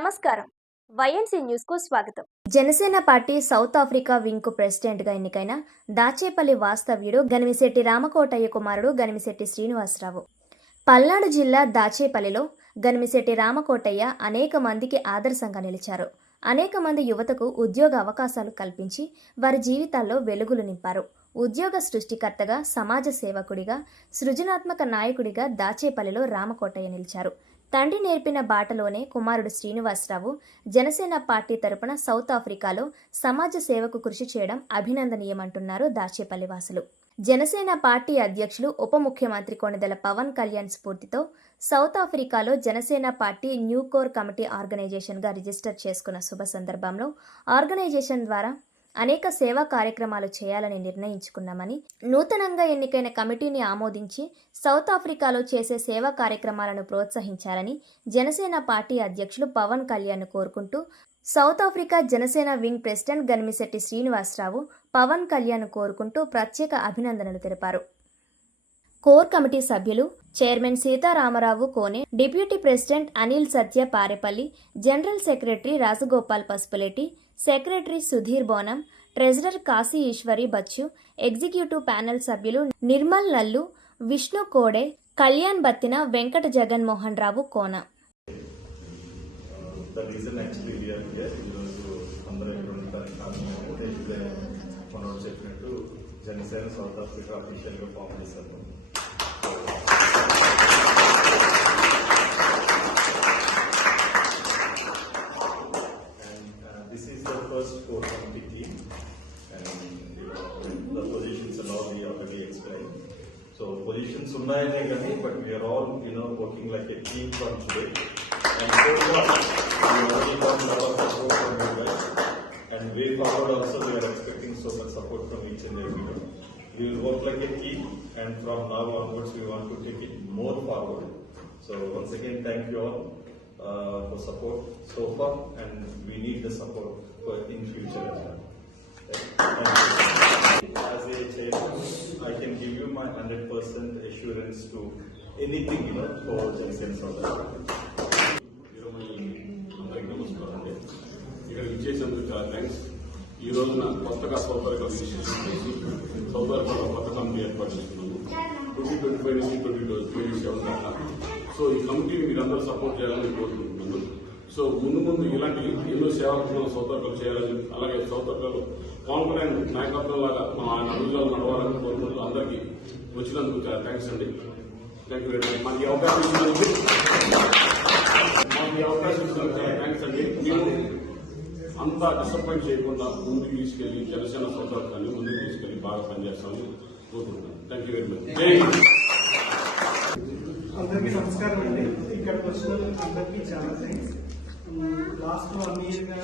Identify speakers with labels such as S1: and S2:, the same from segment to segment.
S1: నమస్కారం. వైఎన్సీ న్యూస్కు స్వాగతం.
S2: జనసేన పార్టీ సౌత్ ఆఫ్రికా వింగ్కు ప్రెసిడెంట్గా ఎన్నికైన దాచేపల్లి వాస్తవ్యుడు గనిమిశెట్టి రామకోటయ్య కుమారుడు గనిమిశెట్టి శ్రీనివాసరావు. పల్నాడు జిల్లా దాచేపల్లిలో గనిమిశెట్టి రామకోటయ్య అనేక మందికి ఆదర్శంగా నిలిచారు. అనేక మంది యువతకు ఉద్యోగ అవకాశాలు కల్పించి వారి జీవితాల్లో వెలుగులు నింపారు. ఉద్యోగ సృష్టికర్తగా సమాజ సేవకుడిగా సృజనాత్మక నాయకుడిగా దాచేపల్లిలో రామకోటయ్య నిలిచారు. తండ్రి నేర్పిన బాటలోనే కుమారుడు శ్రీనివాసరావు జనసేన పార్టీ తరపున సౌత్ ఆఫ్రికాలో సమాజ సేవకు కృషి చేయడం అభినందనీయమంటున్నారు దాచేపల్లి వాసులు. జనసేన పార్టీ అధ్యక్షులు ఉప ముఖ్యమంత్రి కొణిదెల పవన్ కళ్యాణ్ స్ఫూర్తితో సౌత్ ఆఫ్రికాలో Janasena party new core committee ఆర్గనైజేషన్గా register చేసుకున్న శుభ సందర్భంలో ఆర్గనైజేషన్ ద్వారా అనేక సేవా కార్యక్రమాలు చేయాలని నిర్ణయించుకున్నామని నూతనంగా ఎన్నికైన కమిటీని ఆమోదించి సౌత్ ఆఫ్రికాలో చేసే సేవా కార్యక్రమాలను ప్రోత్సహించాలని జనసేన పార్టీ అధ్యక్షులు పవన్ కళ్యాణ్ కోరుకుంటూ South Africa Janasena wing president Ganimisetti Srinivasarao Pawan Kalyan కోరుకుంటూ ప్రత్యేక అభినందనలు తెలిపారు. కోర్ కమిటీ సభ్యులు chairman Sitaramarao Kone deputy president Anil Satya Parepalli general secretary Rajagopal Pasupuleti secretary Sudheer Bonam treasurer Kashi Eshwari Bachu executive panel సభ్యులు నిర్మల్ నల్లు విష్ణు కోడే కళ్యాణ్ బత్తిన వెంకట జగన్మోహన్ రావు కోన.
S3: ఈరోజు అందరూ ఇక్కడ ఉండడానికి కారణం మనోడు చెప్పినట్టు జనసేన సౌత్ ఆఫ్రికా అఫీషియల్గా ఫామ్ చేశారు So, position So positions are not but we are all you know working like a team from today. And so we are from you guys. And way forward also, we are expecting so much support from each and every one. We will work like a team, and from now onwards, we want to take it more forward. So once again, thank you all. Uh, for support so far and we need the support in future as well. 100% assurance to anything you know for
S4: Junction Solar. ఇక్కడ విచ్చేసినందుకు thanks ఈ రోజున కొత్తగా సౌకర్యం చేసి సౌకర్యంలో కొత్త committee ఏర్పాటు చేస్తున్నాము. Twenty twenty five నుంచి ట్వంటీ ట్వంటీ సెవెన్ దాకా. సో ఈ కమిటీని మీరందరూ సపోర్ట్ చేయాలని కోరుకుంటున్నాను సో ముందు ముందు ఇలాంటి ఎన్నో సేవకులు సౌతర్కాలు చేయాలని అలాగే సౌతర్కాలు కాన్ఫిడెంట్ నాయకత్వం లాగా మన అభివృద్ధిలో నడవాలని కోరుకుంటూ అందరికీ. వచ్చినందుకు చాలా థ్యాంక్స్ అండి. థ్యాంక్ యూ వెరీ మచ్ మనకి ఈ అవకాశం ఇచ్చినందుకు మాకు ఈ అవకాశం ఇచ్చినందుకు చాలా థ్యాంక్స్ అండి. మేము అంతా డిసప్పాయింట్ చేయకుండా ముందుకు తీసుకెళ్ళి జనసేన సౌకర్యాన్ని ముందుకు తీసుకెళ్ళి బాగా పనిచేస్తామని కోరుకుంటున్నాను థ్యాంక్ యూ వెరీ మచ్ జై హింద్.
S5: అందరికీ నమస్కారం అండి. ఇక్కడికి వచ్చిన అందరికీ చాలా థ్యాంక్స్ లాస్ట్ వన్ ఇయర్గా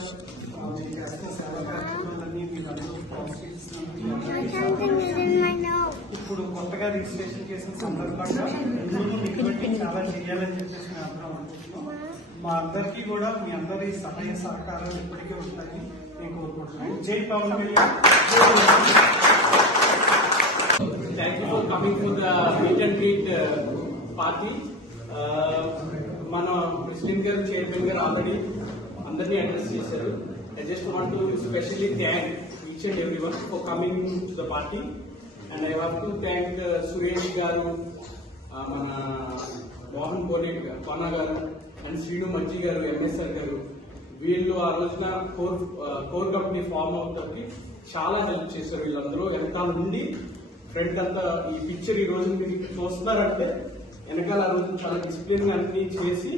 S5: ఆ, మీరు చేస్తున్న సేవా కార్యక్రమాలన్నీ మీరు అందరూ ఇప్పుడు కొత్తగా రిజిస్ట్రేషన్ చేసిన సందర్భంగా ముందు చాలా చేయాలని చెప్పేసి మేము అందరం అనుకుంటున్నాం. మా అందరికీ కూడా మీ అందరి సహాయ సహకారాలు ఇప్పటికే ఉంటాయని నేను కోరుకుంటున్నాను జై పవన్ కళ్యాణ్. జై Janasena.
S6: Thank you for coming to the meet uh, uh, మన ప్రెసిడెంట్ గారు చైర్మన్ గారు ఆల్రెడీ అందరినీ అడ్రస్ చేశారు. I just want to specially thank each and every one for coming to the party and I want to thank Suresh గారు మన మోహన్ కోనే కోన గారు and Srinu మజ్జి గారు MSR గారు. వీళ్ళు ఆ రోజున కోర్ కోర్ కంపెనీ ఫామ్ అవుతుంది. చాలా హెల్ప్ చేశారు వీళ్ళందరూ. వెనకాల నుండి ఫ్రంట్ అంతా ఈ పిక్చర్ ఈ రోజు మీరు చూస్తున్నారంటే వెనకాల ఆ రోజు చాలా డిసిప్లిన్ అన్ని చేసి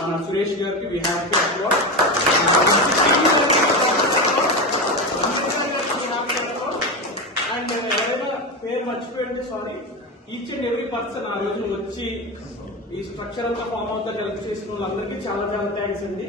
S6: మన సురేష్ గారికి we have to మర్చిపోయింటే sorry each and every person ఆ రోజు వచ్చి ఈ స్ట్రక్చర్ అంతా ఫామ్ అవుతా కలెక్ట్ చేసిన వాళ్ళందరికీ చాలా చాలా థ్యాంక్స్ అండి.